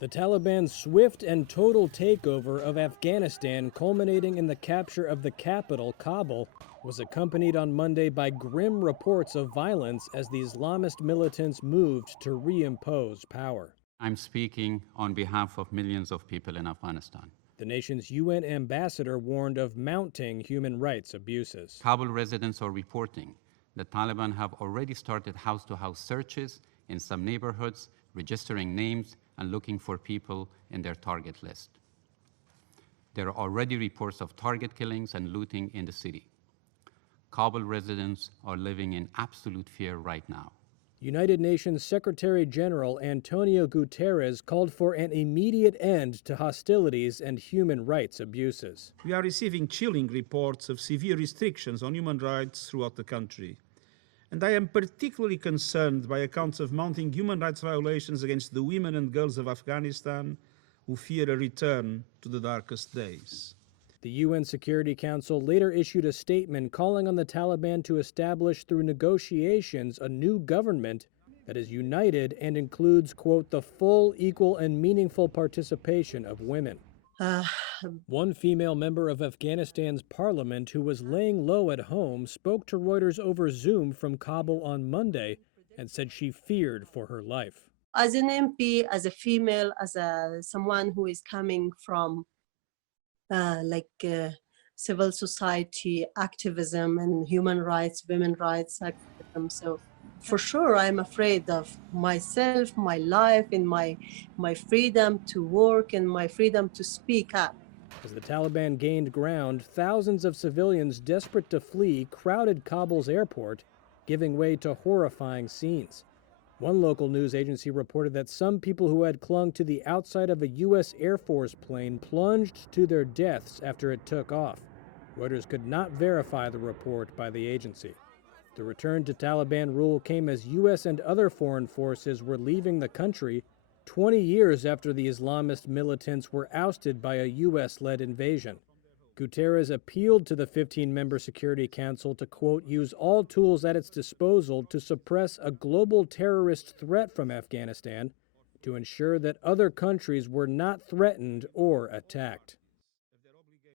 The Taliban's swift and total takeover of Afghanistan, culminating in the capture of the capital, Kabul, was accompanied on Monday by grim reports of violence as the Islamist militants moved to reimpose power. I'm speaking on behalf of millions of people in Afghanistan. The nation's UN ambassador warned of mounting human rights abuses. Kabul residents are reporting the Taliban have already started house-to-house searches in some neighborhoods, registering names and looking for people in their target list. There are already reports of target killings and looting in the city. Kabul residents are living in absolute fear right now. United Nations Secretary-General Antonio Guterres called for an immediate end to hostilities and human rights abuses. We are receiving chilling reports of severe restrictions on human rights throughout the country. And I am particularly concerned by accounts of mounting human rights violations against the women and girls of Afghanistan who fear a return to the darkest days. The UN Security Council later issued a statement calling on the Taliban to establish through negotiations a new government that is united and includes, quote, the full, equal, and meaningful participation of women. One female member of Afghanistan's parliament who was laying low at home spoke to Reuters over Zoom from Kabul on Monday and said she feared for her life. As an MP, as a female, as someone who is coming from civil society activism and human rights, women's rights activism, so for sure I'm afraid of myself, my life, and my freedom to work and my freedom to speak up. As the Taliban gained ground, thousands of civilians desperate to flee crowded Kabul's airport, giving way to horrifying scenes. One local news agency reported that some people who had clung to the outside of a U.S. Air Force plane plunged to their deaths after it took off. Reuters could not verify the report by the agency. The return to Taliban rule came as U.S. and other foreign forces were leaving the country 20 years after the Islamist militants were ousted by a U.S.-led invasion. Guterres appealed to the 15-member Security Council to, quote, use all tools at its disposal to suppress a global terrorist threat from Afghanistan to ensure that other countries were not threatened or attacked.